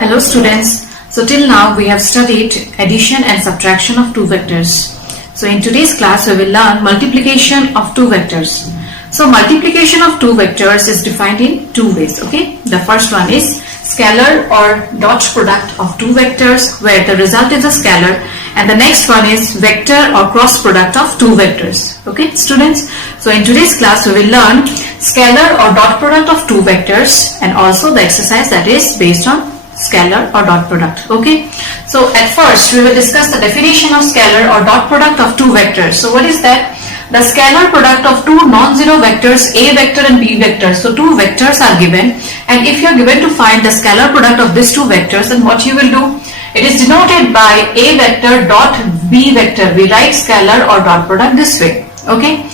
Hello students. So till now we have studied addition and subtraction of two vectors. So in today's class we will learn multiplication of two vectors. So multiplication of two vectors is defined in two ways. Okay. The first one is scalar or dot product of two vectors where the result is a scalar, and the next one is vector or cross product of two vectors. Okay students. So in today's class we will learn scalar or dot product of two vectors and also the exercise that is based on scalar or dot product. Okay, so at first we will discuss the definition of scalar or dot product of two vectors. So what is that? The scalar product of two non-zero vectors A vector and B vector. So two vectors are given, and if you are given to find the scalar product of these two vectors, then what you will do? It is denoted by A vector dot B vector. We write scalar or dot product this way. Okay,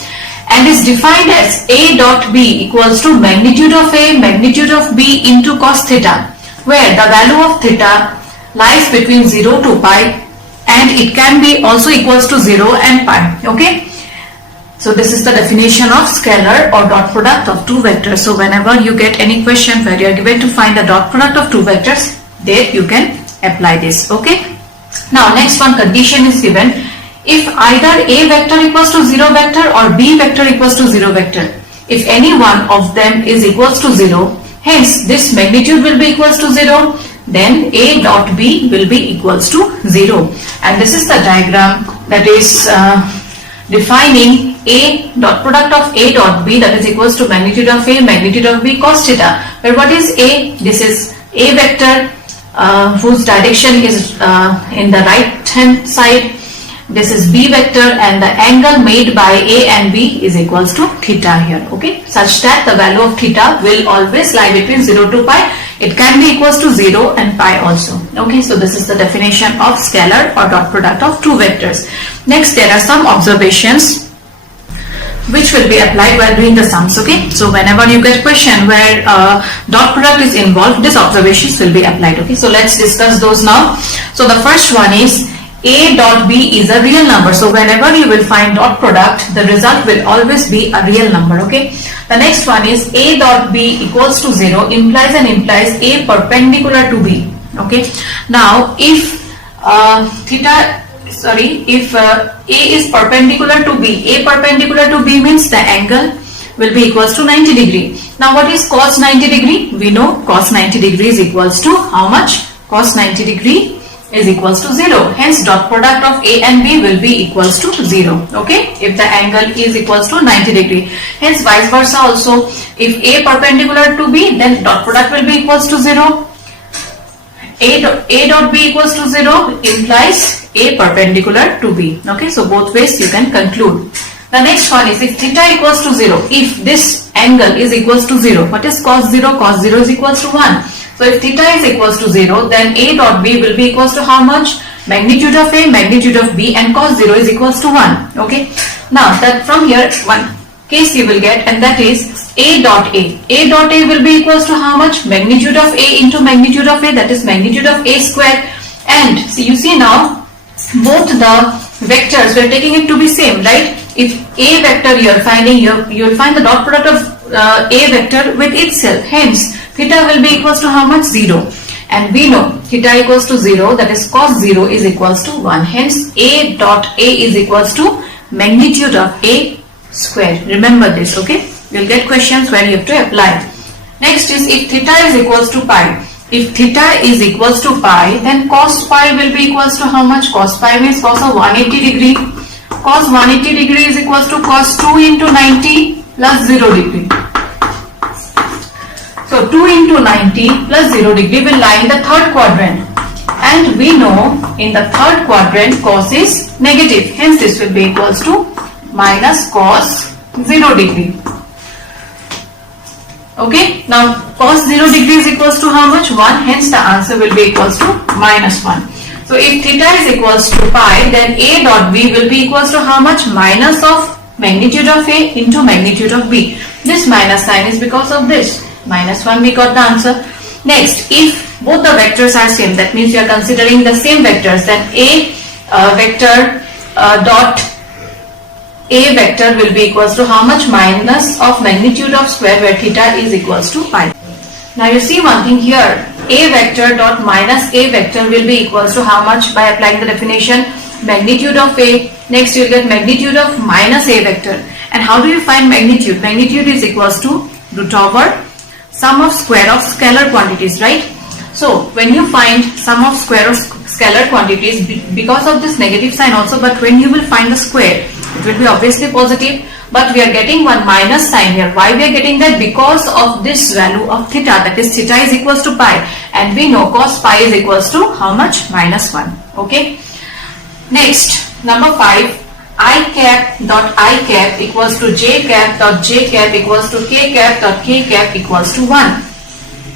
and is defined as A dot B equals to magnitude of A magnitude of B into cos theta, where the value of theta lies between 0 to pi, and it can be also equals to 0 and pi. Okay, so this is the definition of scalar or dot product of two vectors. So whenever you get any question where you are given to find the dot product of two vectors, there you can apply this. Okay, now next one condition is given: if either A vector equals to 0 vector or B vector equals to 0 vector, if any one of them is equals to 0, hence this magnitude will be equals to 0, then A dot B will be equals to 0. And this is the diagram that is defining A dot product of A dot B, that is equals to magnitude of A magnitude of B cos theta. Where what is A? This is A vector whose direction is in the right hand side. This is B vector, and the angle made by A and B is equals to theta here. Okay, such that the value of theta will always lie between 0 to pi. It can be equals to 0 and pi also. Okay, so this is the definition of scalar or dot product of two vectors. Next, there are some observations which will be applied while doing the sums. Okay, so whenever you get question where dot product is involved, these observations will be applied. Okay, so let's discuss those now. So the first one is A dot B is a real number. So whenever you will find dot product, the result will always be a real number. Okay, the next one is A dot B equals to 0 implies A perpendicular to B. Okay, now if if A is perpendicular to B, A perpendicular to B means the angle will be equals to 90 degree. Now what is cos 90 degree? We know cos 90 degree is equals to how much? Cos 90 degree is equals to 0. Hence dot product of A and B will be equals to 0. Okay, if the angle is equals to 90 degree. Hence vice versa also, if A perpendicular to B, then dot product will be equals to 0. A dot B equals to 0 implies A perpendicular to B. Okay, so both ways you can conclude. The next one is if theta equals to 0, if this angle is equals to 0, what is cos 0? Cos 0 is equals to 1. So if theta is equals to 0, then A dot B will be equals to how much? Magnitude of A, magnitude of B, and cos 0 is equals to 1. Okay. Now that from here one case you will get, and that is A dot A. A dot A will be equals to how much? Magnitude of A into magnitude of A, that is magnitude of A square. And so you see now both the vectors we are taking it to be same, right? If A vector you are finding, you will find the dot product of A vector with itself. Hence theta will be equals to how much? 0. And we know theta equals to 0, that is cos 0 is equals to 1. Hence A dot A is equals to magnitude of A square. Remember this. Okay, you will get questions where you have to apply. Next is if theta is equals to pi. If theta is equals to pi, then cos pi will be equals to how much? Cos pi means cos of 180 degree. Cos 180 degree is equals to cos 2 into 90 plus 0 degree. So 2 into 90 plus 0 degree will lie in the third quadrant, and we know in the third quadrant cos is negative. Hence this will be equals to minus cos 0 degree. Okay, now cos 0 degree is equals to how much? 1. Hence the answer will be equals to minus 1. So if theta is equals to pi, then A dot B will be equals to how much? Minus of magnitude of A into magnitude of B. This minus sign is because of this. Minus 1, we got the answer. Next, if both the vectors are same, that means you are considering the same vectors, then A vector dot A vector will be equals to how much? Minus of magnitude of square, where theta is equals to pi. Now you see one thing here, A vector dot minus A vector will be equals to how much? By applying the definition, magnitude of A. Next you will get magnitude of minus A vector. And how do you find magnitude? Magnitude is equals to root over sum of square of scalar quantities, right? So when you find sum of square of scalar quantities, because of this negative sign also, but when you will find the square, it will be obviously positive, but we are getting one minus sign here. Why we are getting that? Because of this value of theta, that is theta is equals to pi, and we know cos pi is equals to how much? Minus 1. Okay. Next, number 5, I cap dot I cap equals to j cap dot j cap equals to k cap dot k cap equals to 1.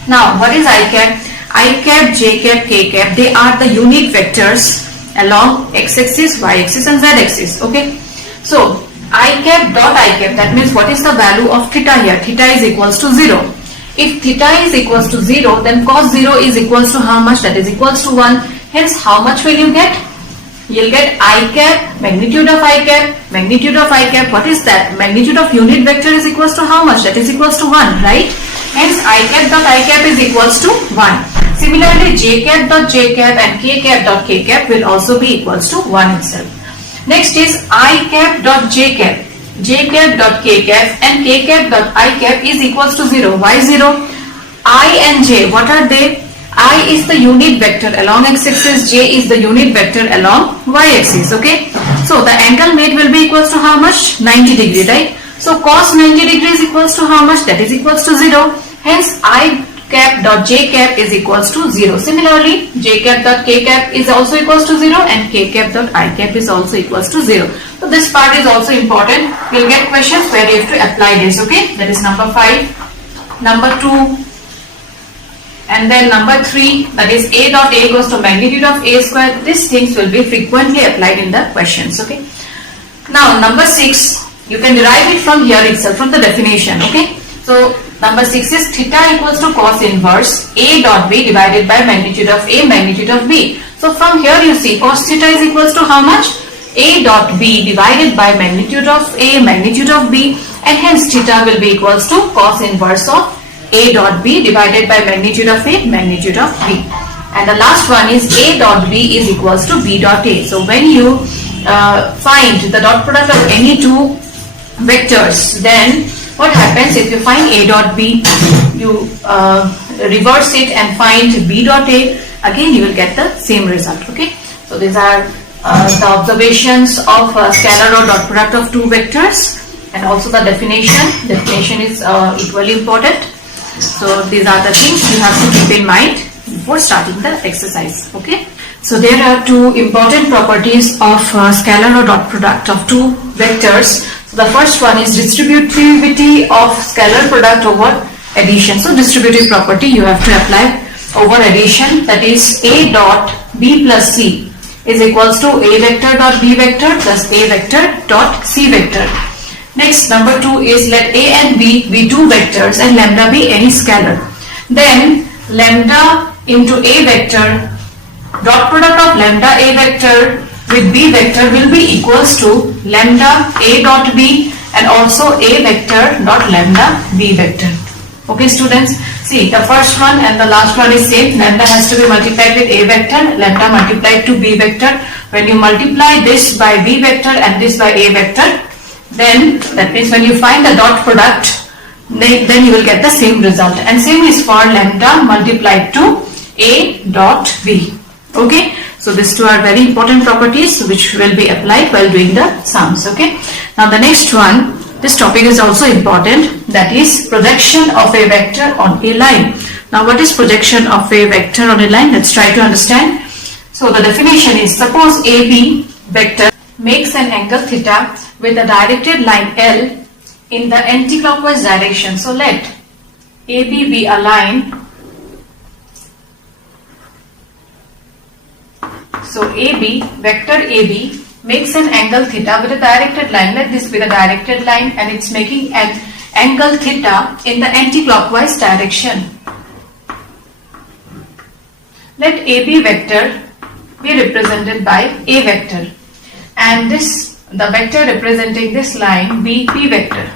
Now, what is I cap? I cap, j cap, k cap, they are the unit vectors along x-axis, y-axis and z-axis. Okay. So, I cap dot I cap, that means what is the value of theta here? Theta is equals to 0. If theta is equals to 0, then cos 0 is equals to how much? That is equals to 1. Hence, how much will you get? You will get I cap, magnitude of I cap, magnitude of I cap. What is that? Magnitude of unit vector is equals to how much? That is equals to 1, right? Hence, I cap dot I cap is equals to 1. Similarly, j cap dot j cap and k cap dot k cap will also be equals to 1 itself. Next is I cap dot j cap, j cap dot k cap and k cap dot I cap is equals to 0. Why 0? I and j, what are they? I is the unit vector along x-axis, j is the unit vector along y-axis. Okay. So the angle made will be equals to how much? 90 degree, right? So cos 90 degree is equals to how much? That is equals to 0. Hence I cap dot j cap is equals to 0. Similarly, j cap dot k cap is also equals to 0 and k cap dot I cap is also equals to 0. So this part is also important. We'll get questions where you have to apply this. Okay. That is number 5. Number 2. And then number 3, that is A dot A goes to magnitude of A square. These things will be frequently applied in the questions. Okay. Now number 6, you can derive it from here itself, from the definition. Okay. So number 6 is theta equals to cos inverse A dot B divided by magnitude of A, magnitude of B. So from here you see cos theta is equals to how much? A dot B divided by magnitude of A, magnitude of B, and hence theta will be equals to cos inverse of A dot B divided by magnitude of A, magnitude of B. And the last one is A dot B is equals to B dot A. So when you find the dot product of any two vectors, then what happens? If you find A dot B, you reverse it and find B dot A, again you will get the same result. Okay. So these are the observations of scalar or dot product of two vectors, and also the definition. Definition is equally important. So these are the things you have to keep in mind before starting the exercise. Okay. So there are two important properties of scalar or dot product of two vectors. So the first one is distributivity of scalar product over addition. So distributive property you have to apply over addition, that is A dot B plus C is equals to A vector dot B vector plus A vector dot C vector. Next, number 2 is let A and B be two vectors and lambda be any scalar. Then lambda into A vector, dot product of lambda A vector with B vector will be equals to lambda A dot B and also A vector dot lambda B vector. Okay students, see the first one and the last one is same. Lambda has to be multiplied with A vector, lambda multiplied to B vector. When you multiply this by B vector and this by A vector, then that means when you find the dot product, then you will get the same result. And same is for lambda multiplied to A dot B. Okay. So these two are very important properties which will be applied while doing the sums. Okay. Now the next one, this topic is also important, that is projection of a vector on a line. Now what is projection of a vector on a line? Let's try to understand. So the definition is, suppose AB vector makes an angle theta with a directed line L in the anti-clockwise direction. So let AB be a line. So AB, vector AB makes an angle theta with a directed line. Let this be the directed line and it's making an angle theta in the anti-clockwise direction. Let AB vector be represented by A vector, and the vector representing this line be P vector.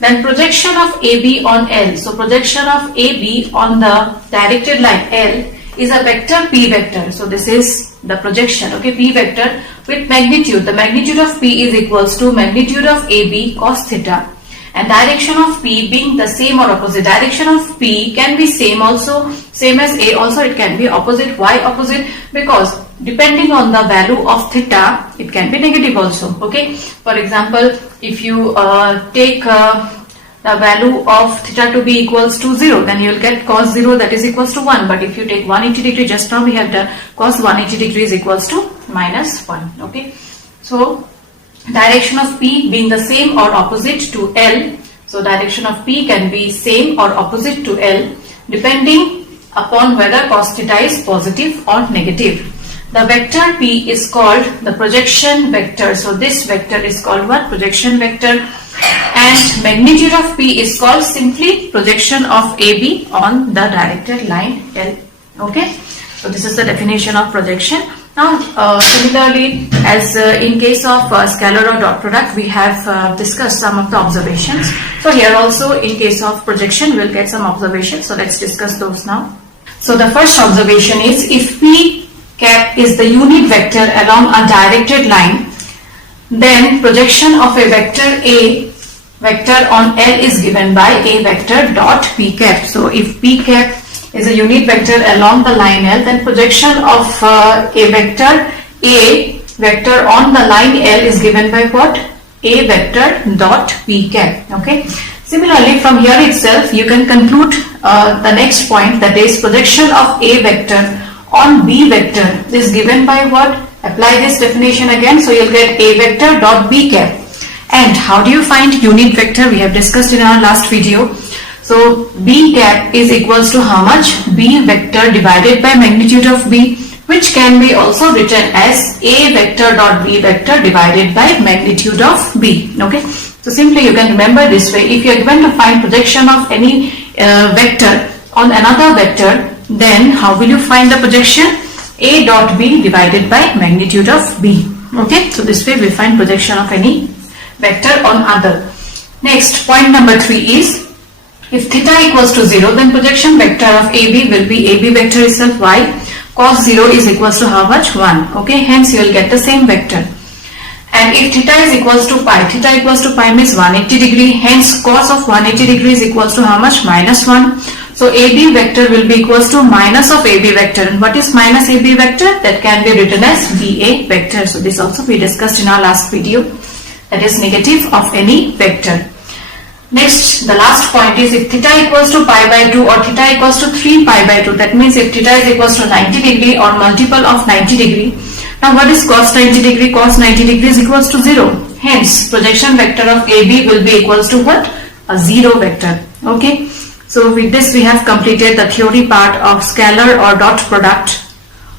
then projection of AB on L. So projection of AB on the directed line L is a vector P vector. So this is the projection, okay, P vector with magnitude. The magnitude of P is equals to magnitude of AB cos theta, and direction of P being the same or opposite. Direction of P can be same also, same as A also, it can be opposite. Why opposite? Because depending on the value of theta, it can be negative also, okay. For example, if you take the value of theta to be equals to 0, then you will get cos 0, that is equals to 1. But if you take 180 degree, just now we have done cos 180 degree is equals to minus 1, okay. So direction of P being the same or opposite to L. So direction of P can be same or opposite to L depending upon whether cos theta is positive or negative. The vector P is called the projection vector. So this vector is called what? Projection vector. And magnitude of P is called simply projection of AB on the directed line L. Okay. So this is the definition of projection. Now similarly, as in case of scalar or dot product, we have discussed some of the observations. So here also in case of projection, we'll get some observations. So let's discuss those now. So the first observation is, if P cap is the unit vector along a directed line, then projection of a vector A vector on L is given by A vector dot P cap. So if P cap is a unit vector along the line L, then projection of a vector A vector on the line L is given by what? A vector dot P cap. Okay. Similarly, from here itself you can conclude the next point, that is projection of A vector on B vector is given by what? Apply this definition again. So you'll get A vector dot B cap. And how do you find unit vector? We have discussed in our last video. So B cap is equals to how much? B vector divided by magnitude of B, which can be also written as A vector dot B vector divided by magnitude of B. Okay. So simply you can remember this way. If you are going to find projection of any vector on another vector, then how will you find the projection? A dot B divided by magnitude of B. Okay. So this way we find projection of any vector on other. Next, point number 3 is, if theta equals to 0, then projection vector of AB will be AB vector itself. Why? Cos 0 is equals to how much? 1. Okay, hence you will get the same vector. And if theta is equals to pi, theta equals to pi means 180 degree, hence cos of 180 degree is equals to how much? Minus 1. So AB vector will be equals to minus of AB vector. And what is minus AB vector? That can be written as BA vector. So this also we discussed in our last video. That is negative of any vector. Next, the last point is, if theta equals to pi by 2 or theta equals to 3 pi by 2, that means if theta is equals to 90 degree or multiple of 90 degree. Now what is cos 90 degree? Cos 90 degree is equals to 0. Hence, projection vector of AB will be equals to what? A 0 vector. Okay. So with this we have completed the theory part of scalar or dot product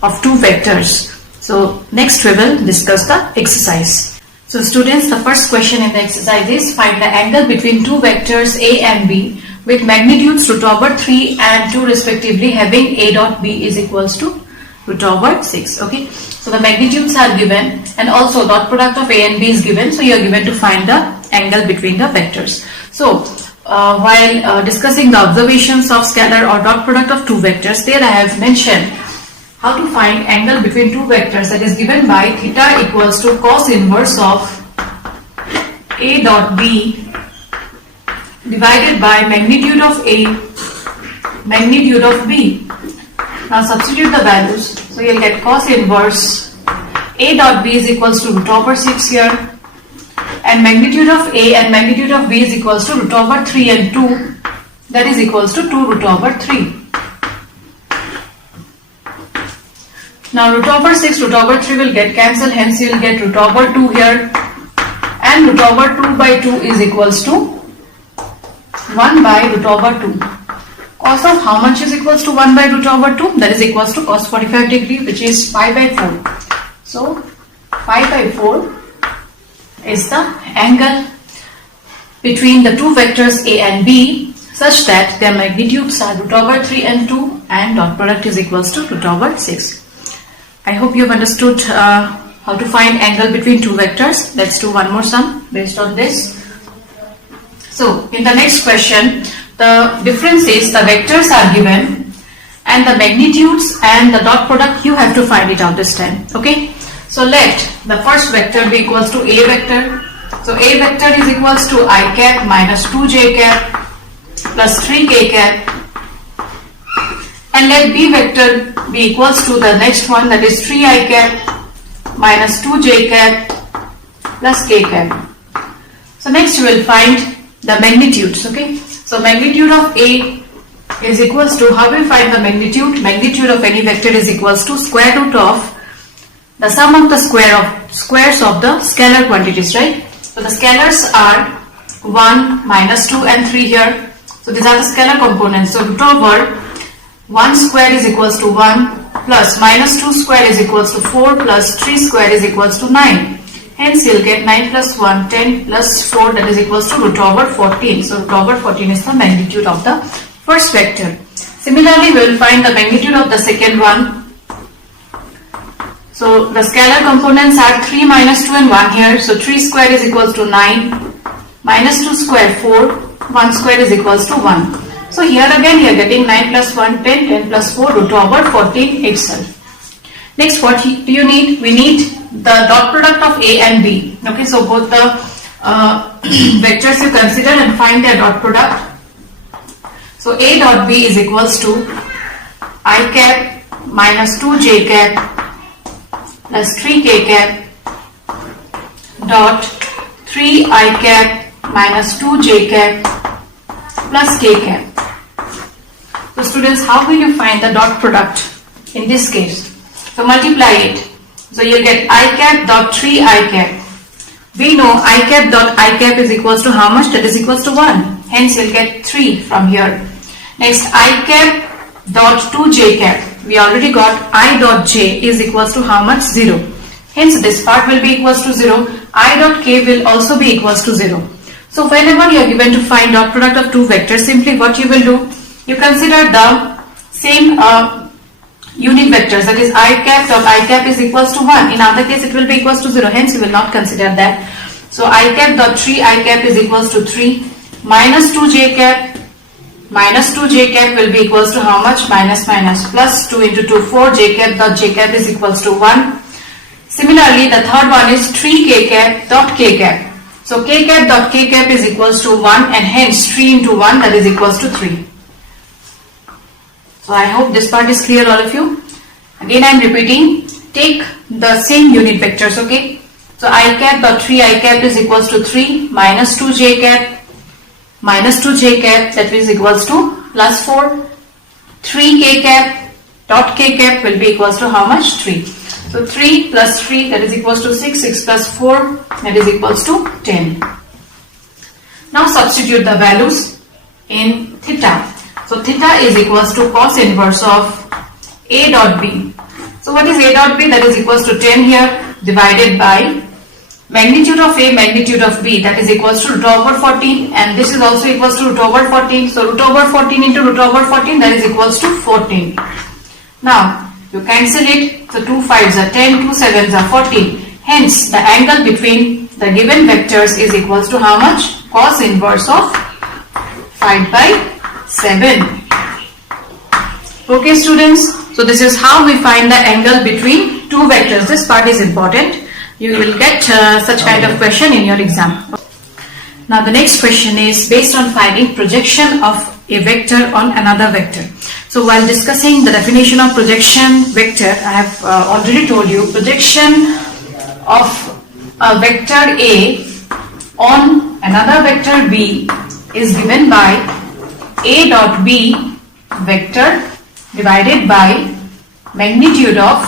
of two vectors. So next we will discuss the exercise. So students, the first question in the exercise is, find the angle between two vectors A and B with magnitudes root over 3 and 2 respectively, having A dot B is equals to root over 6. Okay. So the magnitudes are given and also dot product of A and B is given. So you are given to find the angle between the vectors. So while discussing the observations of scalar or dot product of two vectors, there I have mentioned how to find angle between two vectors, that is given by theta equals to cos inverse of A dot B divided by magnitude of A, magnitude of B. Now substitute the values. So you'll get cos inverse A dot B is equals to root over 6 here, and magnitude of A and magnitude of B is equals to root over 3 and 2, that is equals to 2 root over 3. Now root over 6, root over 3 will get cancelled, hence you will get root over 2 here, and root over 2 by 2 is equals to 1 by root over 2. Cos of how much is equals to 1 by root over 2? That is equals to cos 45 degree, which is pi by 4. So pi by 4 is the angle between the two vectors A and B, such that their magnitudes are root over 3 and 2 and dot product is equals to root over 6. I hope you have understood how to find angle between two vectors. Let's do one more sum based on this. So in the next question, the difference is the vectors are given and the magnitudes and the dot product you have to find it out this time. Okay. So let the first vector be equals to A vector. So A vector is equals to I cap minus 2j cap plus 3k cap. And let B vector be equals to the next one, that is 3I cap minus 2j cap plus k cap. So next you will find the magnitudes. Okay. So magnitude of A is equals to, how do we find the magnitude? Magnitude of any vector is equals to square root of the sum of the squares of the scalar quantities, right? So the scalars are 1, minus 2 and 3 here. So these are the scalar components. So root over 1 square is equals to 1 plus minus 2 square is equals to 4 plus 3 square is equals to 9. Hence you'll get 9 plus 1, 10 plus 4, that is equals to root over 14. So root over 14 is the magnitude of the first vector. Similarly, we will find the magnitude of the second one. So the scalar components are 3, minus 2 and 1 here. So 3 square is equals to 9, minus 2 square 4, 1 square is equals to 1. So here again you are getting 9 plus 1, 10, 10 plus 4, root over 14 itself. Next, what do you need? We need the dot product of A and B. Okay, so both the vectors you consider and find their dot product. So A dot B is equals to I cap minus 2j cap plus 3k cap dot 3I cap minus 2j cap plus k cap. So students, how will you find the dot product in this case? So multiply it. So you'll get I cap dot 3I cap. We know I cap dot I cap is equals to how much? That is equals to 1. Hence you'll get 3 from here. Next, I cap dot 2j cap. We already got I dot j is equals to how much? 0. Hence this part will be equals to 0. I dot k will also be equals to 0. So whenever you are given to find dot product of two vectors, simply what you will do, you consider the same unit vectors, that is I cap dot I cap is equals to 1. In other case it will be equals to 0, hence you will not consider that. So I cap dot 3I cap is equals to 3 minus 2j cap. Minus 2j cap will be equals to how much? Minus minus plus 2 into 2, 4 j cap dot j cap is equals to 1. Similarly, the third one is 3k cap dot k cap. So k cap dot k cap is equals to 1 and hence 3 into 1, that is equals to 3. So I hope this part is clear, all of you. Again I am repeating, take the same unit vectors, okay. So I cap dot 3I cap is equals to 3 minus 2j cap minus 2j cap, that is equals to plus 4. 3k cap dot k cap will be equals to how much? 3. So 3 plus 3, that is equals to 6. 6 plus 4, that is equals to 10. Now substitute the values in theta. So theta is equals to cos inverse of A dot B. So what is A dot B? That is equals to 10 here divided by magnitude of A, magnitude of B, that is equals to root over 14, and this is also equals to root over 14. So root over 14 into root over 14, that is equals to 14. Now you cancel it. So 2 5s are 10, 2 7s are 14. Hence the angle between the given vectors is equals to how much? Cos inverse of 5 by 7. Okay students, so this is how we find the angle between two vectors. This part is important. You will get such kind of question in your exam. Now the next question is based on finding projection of a vector on another vector. So while discussing the definition of projection vector, I have already told you projection of a vector A on another vector B is given by A dot B vector divided by magnitude of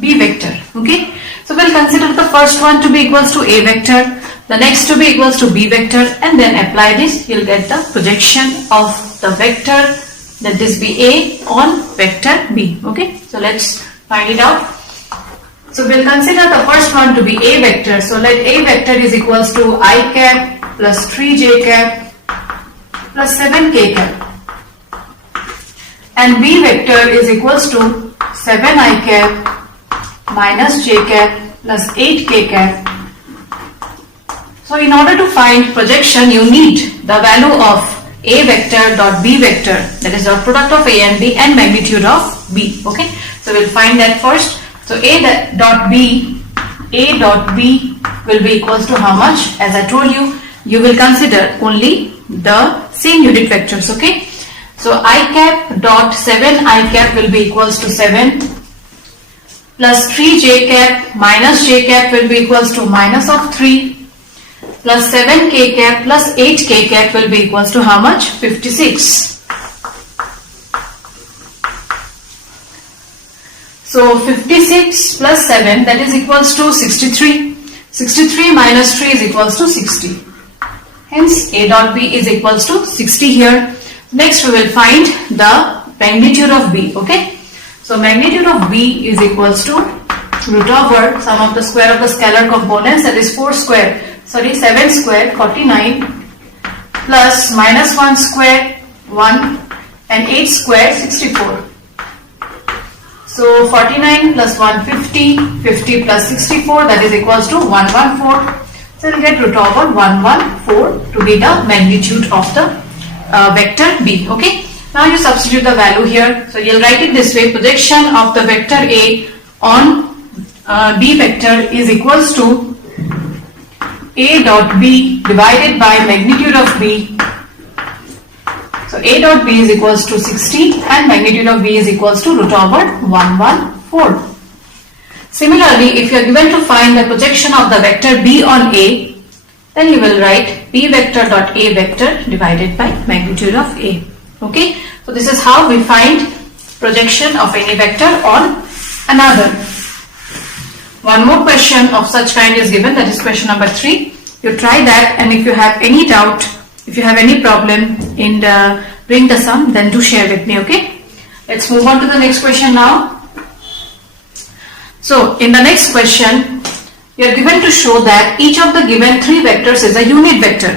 B vector. Okay. So we'll consider the first one to be equals to A vector, the next to be equals to B vector, and then apply this. You'll get the projection of the vector, that is be A on vector B. Okay. So let's find it out. So we'll consider the first one to be A vector. So let A vector is equals to I cap plus 3j cap plus 7k cap, and B vector is equals to 7I cap minus j cap plus 8k cap. So in order to find projection, you need the value of A vector dot B vector, that is dot product of A and B and magnitude of B. Okay, so we'll find that first. So A dot B will be equals to how much? As I told you, you will consider only the same unit vectors. Okay, so I cap dot 7 I cap will be equals to 7 plus 3 j cap minus j cap will be equals to minus of 3 plus 7 k cap plus 8 k cap will be equals to how much? 56. So 56 plus 7, that is equals to 63. 63 minus 3 is equals to 60. Hence A dot B is equals to 60 here. Next we will find the magnitude of B. Okay. So magnitude of B is equals to root over sum of the square of the scalar components, that is 7 square 49 plus minus 1 square 1 and 8 square 64. So 49 plus 150, 50 plus 64, that is equals to 114. So we'll get root over 114 to be the magnitude of the vector B. Okay. Now you substitute the value here. So you'll write it this way: projection of the vector A on B vector is equals to A dot B divided by magnitude of B. So A dot B is equals to 60 and magnitude of B is equals to root over 114. Similarly, if you are given to find the projection of the vector B on A, then you will write B vector dot A vector divided by magnitude of A. Okay, so this is how we find projection of any vector on another. One more question of such kind is given, that is question number 3. You try that, and if you have any doubt, if you have any problem in doing the sum, then do share with me. Okay, let's move on to the next question now. So in the next question, you are given to show that each of the given 3 vectors is a unit vector.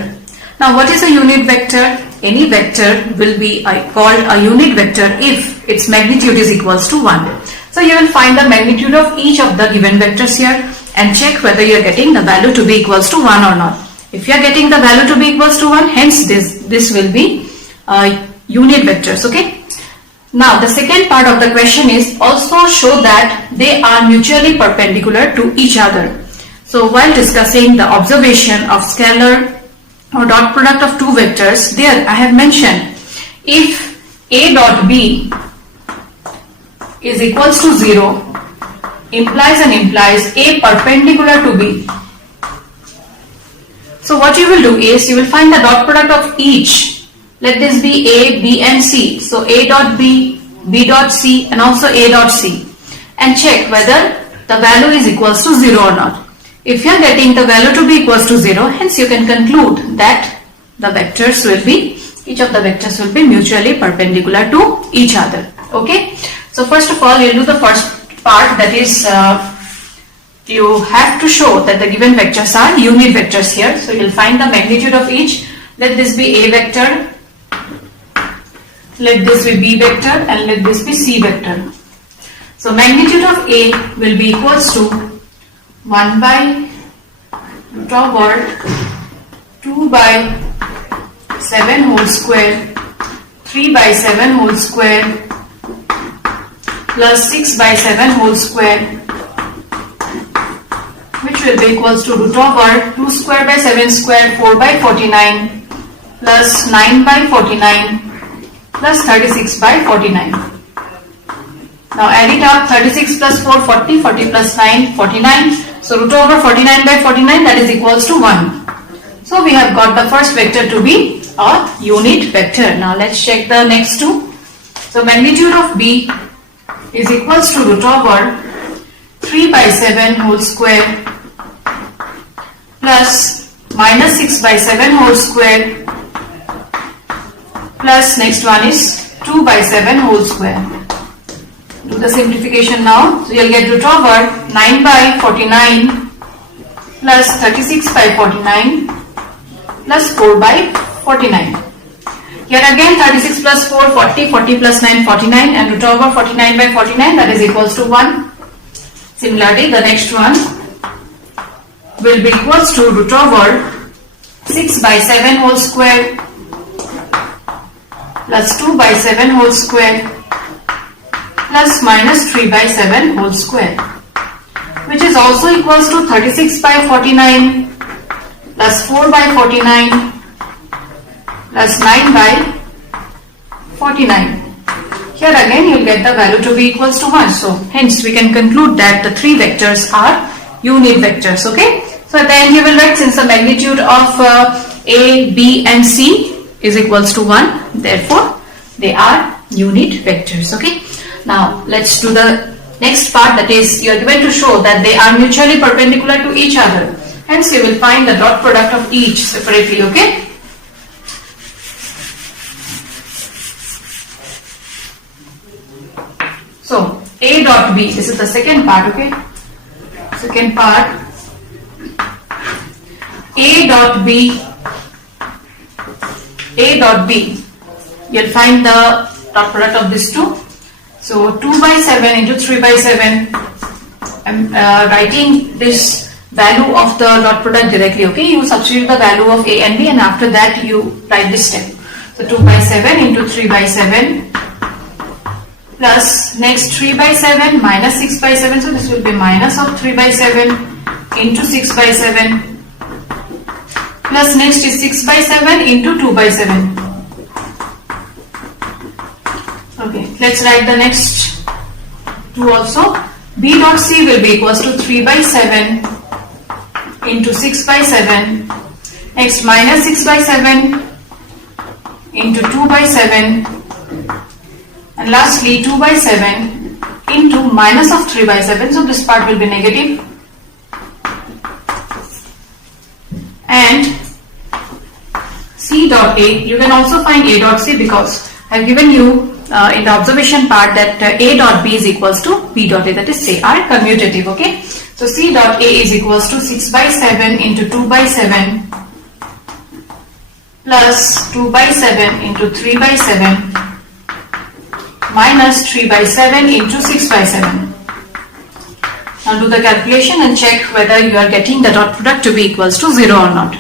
Now what is a unit vector? Any vector will be called a unit vector if its magnitude is equals to 1. So you will find the magnitude of each of the given vectors here and check whether you are getting the value to be equals to 1 or not. If you are getting the value to be equals to 1, hence this will be unit vectors. Okay. Now the second part of the question is also show that they are mutually perpendicular to each other. So while discussing the observation of scalar or dot product of 2 vectors, there I have mentioned if A dot B is equals to 0 implies A perpendicular to B. So what you will do is you will find the dot product of each. Let this be A, B and C. So A dot B, B dot C and also A dot C, and check whether the value is equals to 0 or not. If you are getting the value to be equals to 0, hence you can conclude that the vectors will be, each of the vectors will be mutually perpendicular to each other. Okay. So first of all, you will do the first part, that is you have to show that the given vectors are unit vectors here. So you will find the magnitude of each. Let this be A vector, let this be B vector and let this be C vector. So magnitude of A will be equals to 1 by root over 2 by 7 whole square, 3 by 7 whole square plus 6 by 7 whole square, which will be equals to root over 2 square by 7 square, 4 by 49 plus 9 by 49 plus 36 by 49. Now add it up, 36 plus 4, 40, 40 plus 9, 49. So root over 49 by 49, that is equals to 1. So we have got the first vector to be a unit vector. Now let's check the next two. So magnitude of B is equals to root over 3 by 7 whole square plus minus 6 by 7 whole square plus next one is 2 by 7 whole square. Do the simplification now. So you'll get root over 9 by 49 plus 36 by 49 plus 4 by 49. Here again 36 plus 4, 40, 40 plus 9, 49 and root over 49 by 49, that is equals to 1. Similarly, the next one will be equals to root over 6 by 7 whole square plus 2 by 7 whole square plus minus 3 by 7 whole square, which is also equals to 36 by 49 plus 4 by 49 plus 9 by 49. Here again you will get the value to be equals to 1. So hence we can conclude that the three vectors are unit vectors. Okay. So at the end you will write, since the magnitude of A, B and C is equals to 1, therefore they are unit vectors. Okay. Now let's do the next part, that is you are given to show that they are mutually perpendicular to each other. Hence you will find the dot product of each separately. Okay. So A dot B, this is the second part. Okay. Second part, A dot B, A dot B, you'll find the dot product of these two. So 2 by 7 into 3 by 7, I'm writing this value of the dot product directly. Okay, you substitute the value of A and B and after that you write this step. So 2 by 7 into 3 by 7 plus next 3 by 7 minus 6 by 7, so this will be minus of 3 by 7 into 6 by 7 plus next is 6 by 7 into 2 by 7. Okay, let's write the next two also. B dot C will be equals to 3 by 7 into 6 by 7, next minus 6 by 7 into 2 by 7, and lastly 2 by 7 into minus of 3 by 7, so this part will be negative, and C dot A, you can also find A dot C because I have given you in the observation part that A dot B is equals to B dot A, that is they are commutative. Okay, so C dot A is equals to 6 by 7 into 2 by 7 plus 2 by 7 into 3 by 7 minus 3 by 7 into 6 by 7. Now do the calculation and check whether you are getting the dot product to be equals to 0 or not.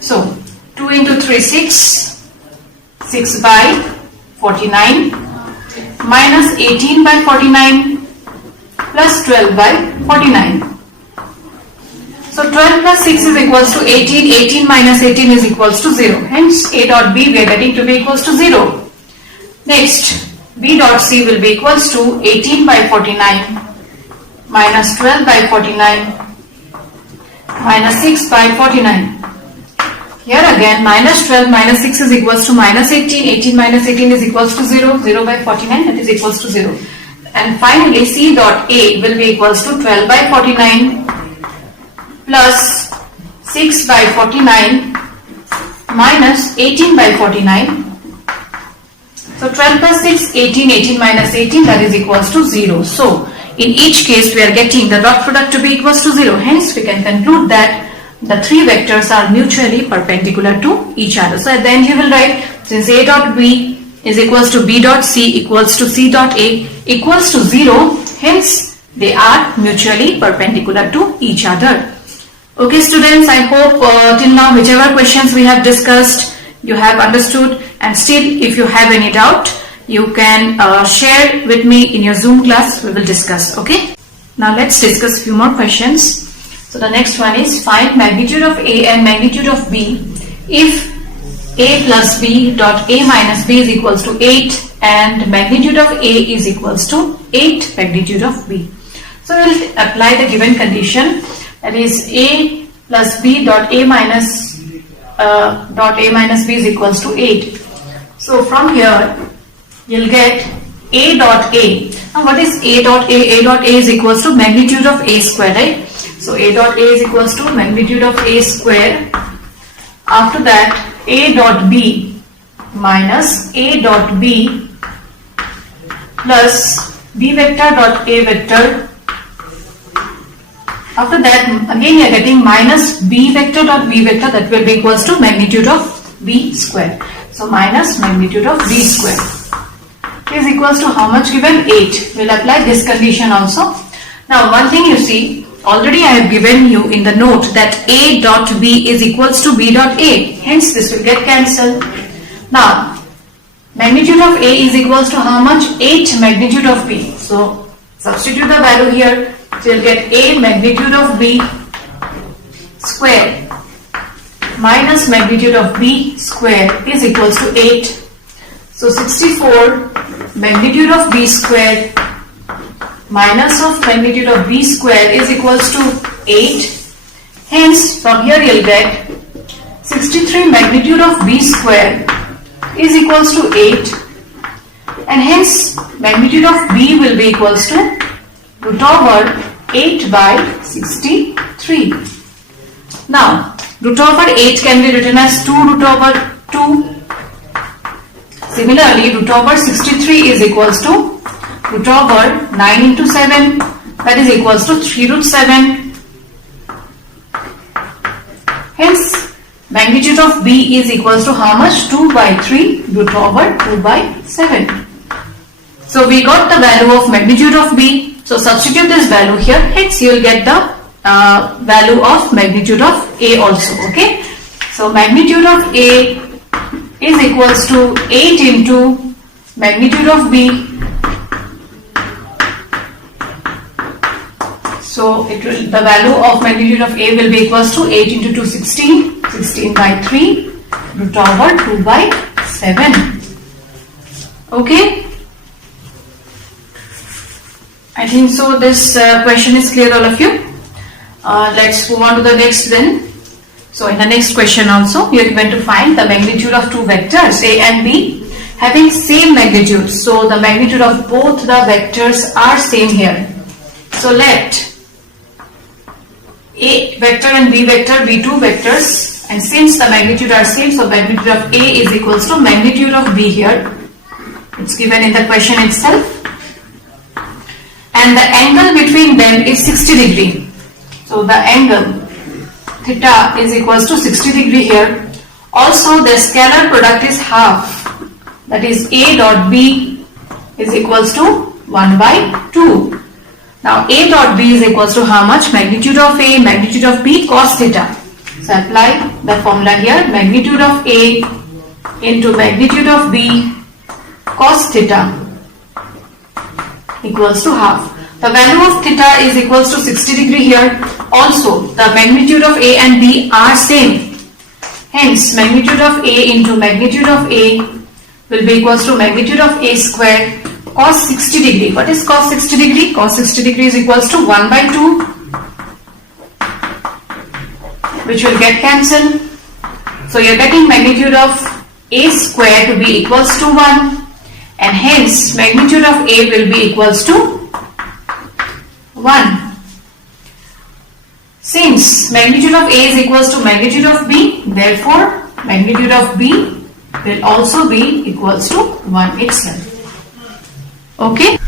So 2 into 3, 6, 6 by 49 minus 18 by 49 plus 12 by 49. So 12 plus 6 is equals to 18, 18 minus 18 is equals to 0. Hence A dot B we are getting to be equals to 0. Next B dot C will be equals to 18 by 49 minus 12 by 49 minus 6 by 49. Here again minus 12 minus 6 is equals to minus 18, 18 minus 18 is equals to 0, 0 by 49, that is equals to 0. And finally C dot A will be equals to 12 by 49 plus 6 by 49 minus 18 by 49. So 12 plus 6, 18, 18 minus 18, that is equals to 0. So in each case we are getting the dot product to be equals to 0. Hence we can conclude that the three vectors are mutually perpendicular to each other. So at the end you will write, since A dot B is equals to B dot C equals to C dot A equals to 0, hence they are mutually perpendicular to each other. Okay students, I hope till now whichever questions we have discussed you have understood, and still if you have any doubt you can share with me in your Zoom class, we will discuss. Okay, now let's discuss few more questions. So the next one is, find magnitude of A and magnitude of B if A plus B dot A minus B is equals to 8 and magnitude of A is equals to 8 magnitude of B. So we will apply the given condition, that is A plus B dot A minus B is equals to 8. So from here you will get A dot A. Now what is A dot A? A dot A is equals to magnitude of A square, right? So A dot A is equals to magnitude of A square. After that A dot B minus A dot B plus B vector dot A vector. After that again you are getting minus B vector dot B vector, that will be equals to magnitude of B square. So minus magnitude of B square is equals to how much given? 8. We will apply this condition also. Now one thing you see, already I have given you in the note that A dot B is equals to B dot A. Hence this will get cancelled. Now magnitude of A is equals to how much? 8 magnitude of B. So substitute the value here. So you'll get A magnitude of B square minus magnitude of B square is equals to 8. So 64 magnitude of B square minus of magnitude of B square is equals to 8. Hence from here you'll get 63 magnitude of B square is equals to 8, and hence magnitude of B will be equals to root over 8 by 63. Now root over 8 can be written as 2 root over 2. Similarly, root over 63 is equals to root over 9 into 7, that is equals to 3 root 7. Hence magnitude of B is equals to how much? 2 by 3 root over 2 by 7. So we got the value of magnitude of B. So substitute this value here. Hence you will get the value of magnitude of A also. Okay. So magnitude of A is equals to 8 into magnitude of B. So the value of magnitude of A will be equals to 8 into 2, 16. 16 by 3 root over 2 by 7. Okay. I think so this question is clear, all of you. Let's move on to the next then. So in the next question also we are going to find the magnitude of two vectors A and B having same magnitude. So the magnitude of both the vectors are same here. So let A vector and B vector be two vectors, and since the magnitude are same, so magnitude of A is equals to magnitude of B here. It's given in the question itself. And the angle between them is 60 degree. So the angle theta is equals to 60 degree here. Also the scalar product is half. That is A dot B is equals to 1 by 2. Now A dot B is equals to how much? Magnitude of A, magnitude of B, cos theta. So apply the formula here. Magnitude of A into magnitude of B cos theta equals to half. The value of theta is equals to 60 degree here. Also the magnitude of A and B are same. Hence magnitude of A into magnitude of A will be equals to magnitude of A square cos 60 degree. What is cos 60 degree? Cos 60 degree is equals to 1 by 2, which will get cancelled. So you are getting magnitude of A square to be equals to 1, and hence magnitude of A will be equals to 1. Since magnitude of A is equals to magnitude of B, therefore magnitude of B will also be equals to 1 itself. Okay.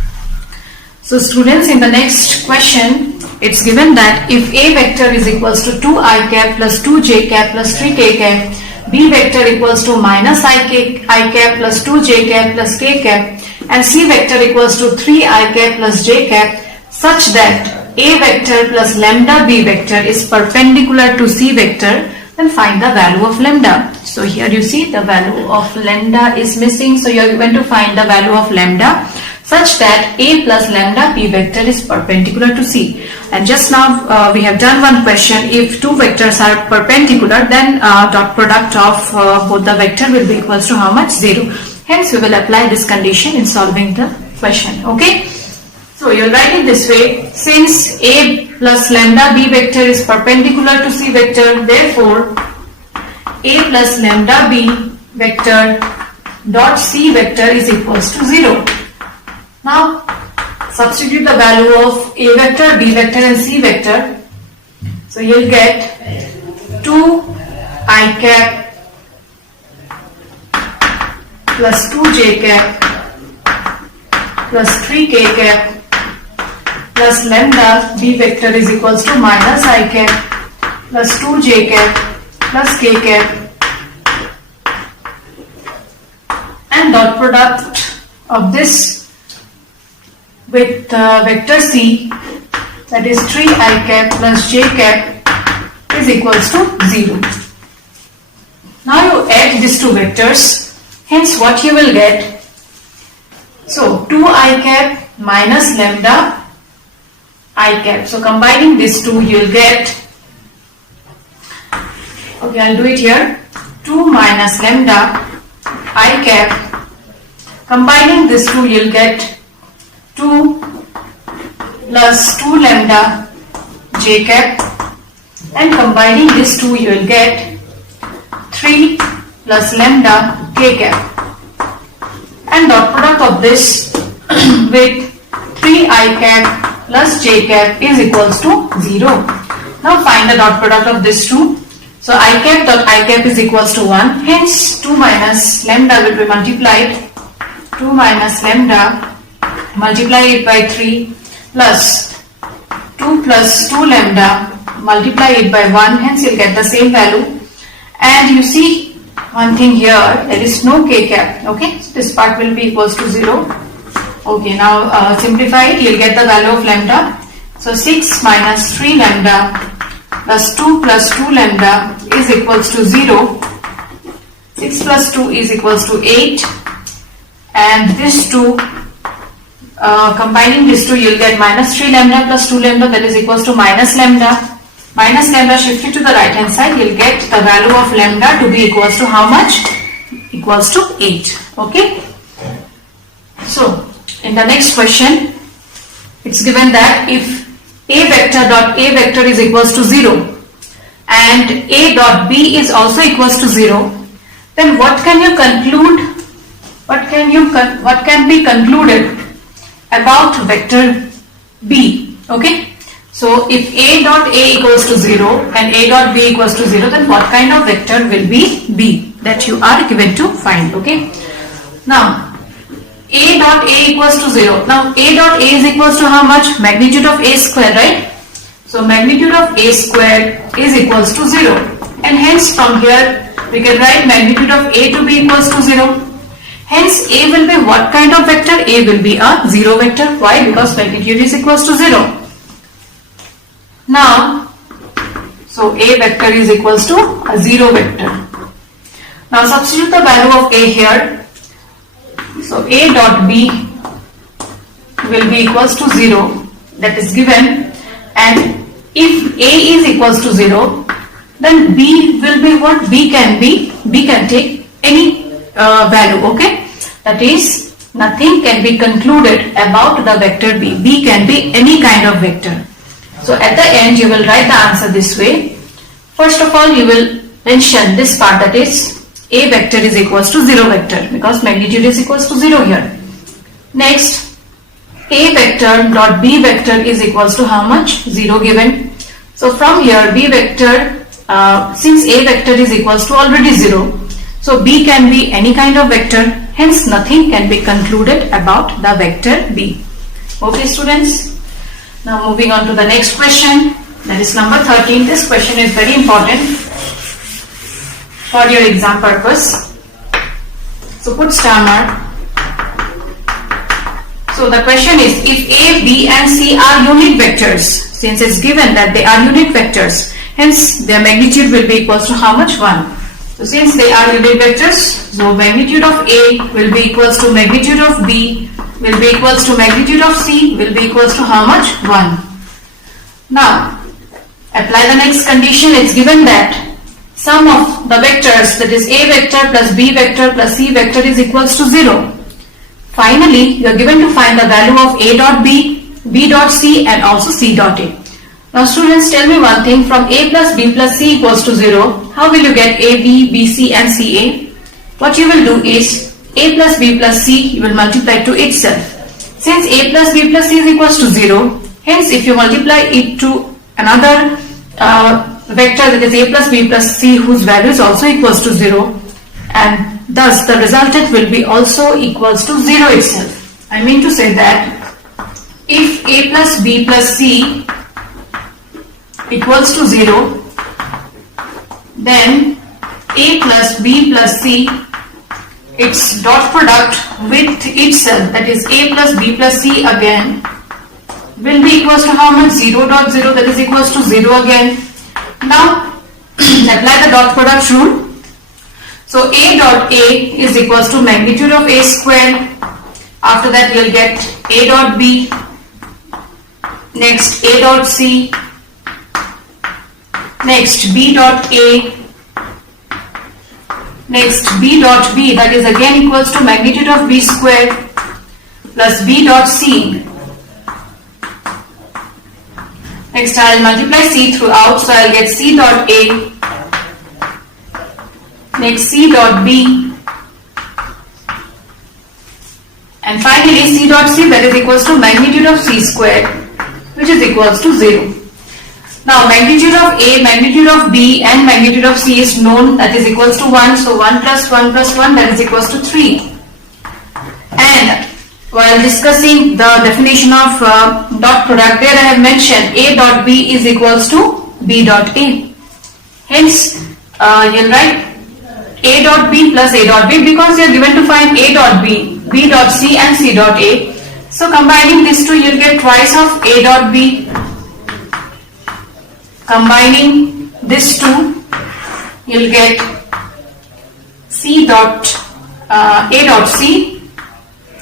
So students, in the next question it's given that if A vector is equals to 2i cap plus 2j cap plus 3k cap, B vector equals to minus I cap plus 2j cap plus k cap, and C vector equals to 3i cap plus j cap, such that A vector plus lambda B vector is perpendicular to C vector, then find the value of lambda. So here you see the value of lambda is missing. So you are going to find the value of lambda such that A plus lambda B vector is perpendicular to C. And just now we have done one question. If two vectors are perpendicular, then dot product of both the vector will be equals to how much? 0. Hence we will apply this condition in solving the question. Okay. So you will write it this way: since A plus lambda B vector is perpendicular to C vector, therefore A plus lambda B vector dot C vector is equals to 0. Now substitute the value of A vector, B vector and C vector. So you will get 2i cap plus 2j cap plus 3k cap plus lambda B vector is equals to minus I cap plus 2j cap plus k cap, and dot product of this with vector C that is 3i cap plus j cap is equals to 0. Now you add these two vectors, hence what you will get? So 2i cap minus lambda I cap. So combining these two you will get, okay, I'll do it here, 2 minus lambda I cap. Combining these two you will get 2 plus 2 lambda j cap, and combining these two you will get 3 plus lambda k cap, and dot product of this with 3i cap plus j cap is equals to 0. Now find the dot product of these two. So I cap dot I cap is equals to 1, hence 2 minus lambda will be multiplied, 2 minus lambda, multiply it by 3, plus 2 plus 2 lambda, multiply it by 1, hence you'll get the same value. And you see one thing here, there is no k cap, okay, so this part will be equals to 0. Okay, now simplify it, you'll get the value of lambda. So 6 minus 3 lambda plus 2 lambda is equals to 0. 6 plus 2 is equals to 8, and this 2, combining these two you'll get minus 3 lambda plus 2 lambda, that is equals to minus lambda. Minus lambda shifted to the right hand side, you'll get the value of lambda to be equals to how much? Equals to 8. Okay. So in the next question, it's given that if a vector dot a vector is equals to 0 and a dot b is also equals to 0, then what can you conclude? What can be concluded about vector b? Okay. So if a dot a equals to 0 and a dot b equals to 0, then what kind of vector will be b that you are given to find? Okay. Now a dot a equals to 0. Now a dot a is equals to how much? Magnitude of a square, right? So magnitude of a square is equals to 0, and hence from here we can write magnitude of a to be equals to 0. Hence a will be what kind of vector? A will be a 0 vector. Why? Because magnitude is equals to 0. Now, so a vector is equals to a 0 vector. Now substitute the value of a here. So a dot b will be equals to 0, that is given, and if a is equals to 0, then b will be what? B can take any value, okay? That is, nothing can be concluded about the vector b. B can be any kind of vector. So at the end you will write the answer this way. First of all you will mention this part, that is a vector is equals to 0 vector, because magnitude is equals to 0 here. Next, a vector dot b vector is equals to how much? 0 given. So from here b vector, since a vector is equals to already 0, so b can be any kind of vector, hence nothing can be concluded about the vector b. Okay students, now moving on to the next question, that is number 13. This question is very important for your exam purpose. So put star mark. So the question is, if a, b and c are unit vectors, since it's given that they are unit vectors, hence their magnitude will be equals to how much? 1. So since they are unit vectors, so magnitude of a will be equals to magnitude of b will be equals to magnitude of c will be equals to how much? 1. Now apply the next condition. It's given that sum of the vectors, that is a vector plus b vector plus c vector, is equals to 0. Finally, you are given to find the value of a dot b, b dot c, and also c dot a. Now students, tell me one thing, from a plus b plus c equals to 0, how will you get a, b, b, c and ca? What you will do is, a plus b plus c you will multiply to itself. Since a plus b plus c is equals to 0, hence if you multiply it to another vector, that is a plus b plus c, whose value is also equals to 0, and thus the resultant will be also equals to 0 itself. I mean to say that if a plus b plus c equals to 0, then a plus b plus c, its dot product with itself, that is a plus b plus c again, will be be equals to how much? 0.0, that is equals to 0 again. Now apply the dot product rule. So A dot A is equals to magnitude of A square. After that you will get A dot B. Next A dot C. Next B dot A. Next B dot B, that is again equals to magnitude of B square plus B dot C. Next I will multiply C throughout, so I will get C dot A. Next C dot B. And finally C dot C, that is equals to magnitude of C square, which is equals to 0. Now magnitude of A, magnitude of B and magnitude of C is known, that is equals to 1. So 1 plus 1 plus 1, that is equals to 3. And while discussing the definition of dot product, there I have mentioned A dot B is equals to B dot A. Hence you will write A dot B plus A dot B because you are given to find A dot B, B dot C and C dot A. So combining these two you will get twice of A dot B. Combining this two, you will get C dot A dot C,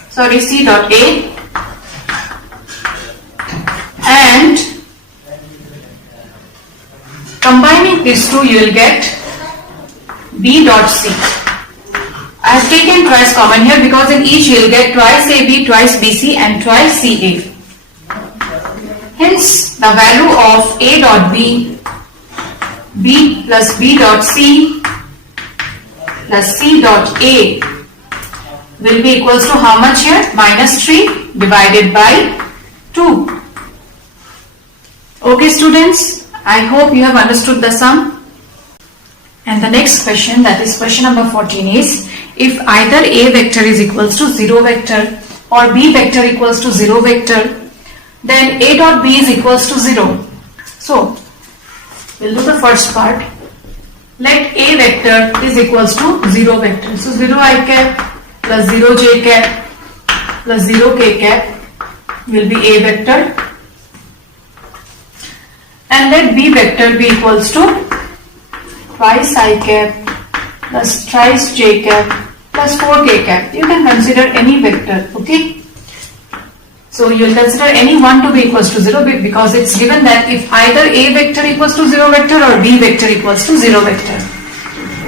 sorry C dot A, and combining these two, you will get B dot C. I have taken twice common here because in each you will get twice AB, twice BC, and twice CA. Hence, the value of A dot B, B plus B dot C plus C dot A will be equals to how much here? Minus 3 divided by 2. Okay students, I hope you have understood the sum. And the next question, that is question number 14 is, if either A vector is equals to 0 vector or B vector equals to 0 vector, then A dot B is equals to 0. So, we'll do the first part. Let A vector is equals to 0 vector. So, 0 I cap plus 0 j cap plus 0 k cap will be A vector. And let B vector be equals to twice I cap plus thrice j cap plus 4 k cap. You can consider any vector, okay? So you will consider any one to be equals to 0 because it's given that if either A vector equals to 0 vector or B vector equals to 0 vector.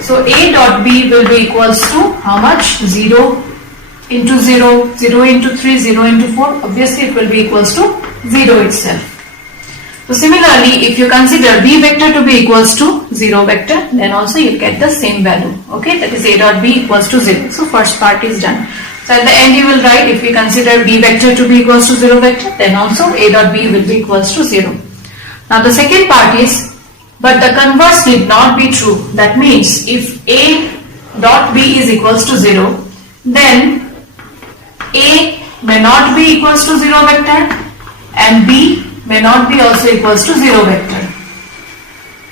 So A dot B will be equals to how much? 0 into 0, 0 into 3, 0 into 4. Obviously it will be equals to 0 itself. So similarly, if you consider B vector to be equals to 0 vector, then also you will get the same value. Okay, that is A dot B equals to 0. So first part is done. So at the end you will write, if we consider B vector to be equals to 0 vector, then also A dot B will be equals to 0. Now the second part is, but the converse need not be true. That means if A dot B is equals to 0, then A may not be equals to 0 vector and B may not be also equals to 0 vector.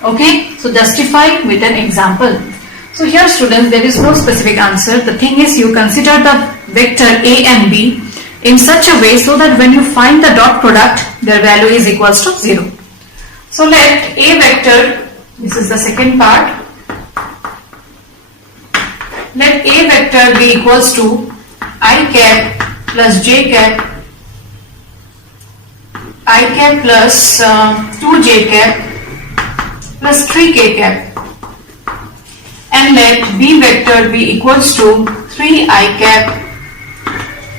Okay, so justify with an example. So here students, there is no specific answer. The thing is, you consider the vector A and B in such a way so that when you find the dot product, their value is equals to 0. So let A vector, this is the second part, let A vector be equals to I cap plus j cap, I cap plus 2j cap plus 3k cap. And let B vector be equals to 3i cap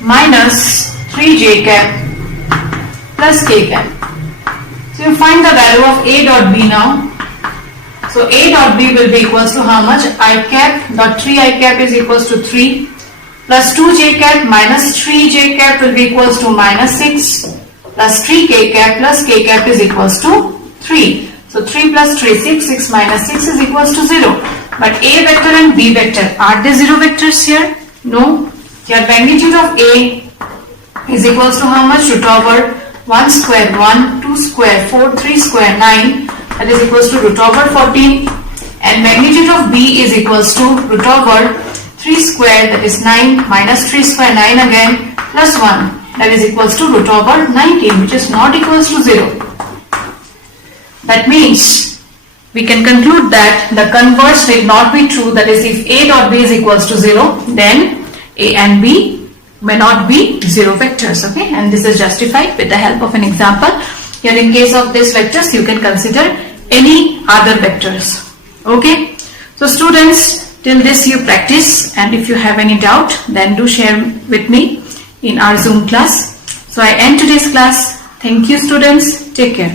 minus 3j cap plus k cap. So you find the value of A dot B now. So A dot B will be equals to how much? I cap dot 3i cap is equals to 3 plus 2j cap minus 3j cap will be equals to minus 6 plus 3k cap plus k cap is equals to 3. So 3 plus 3, 6, 6 minus 6 is equals to 0. But A vector and B vector, are they 0 vectors here? No. Your magnitude of A is equals to how much? Root over 1 square 1, 2 square 4, 3 square 9, that is equals to root over 14. And magnitude of B is equals to root over 3 square, that is 9, minus 3 square 9 again, plus 1, that is equals to root over 19, which is not equals to 0. That means we can conclude that the converse need not be true. That is, if A dot B is equals to 0, then A and B may not be 0 vectors. Okay, and this is justified with the help of an example. Here in case of these vectors, you can consider any other vectors. Okay, so students, till this you practice, and if you have any doubt, then do share with me in our Zoom class. So I end today's class. Thank you students. Take care.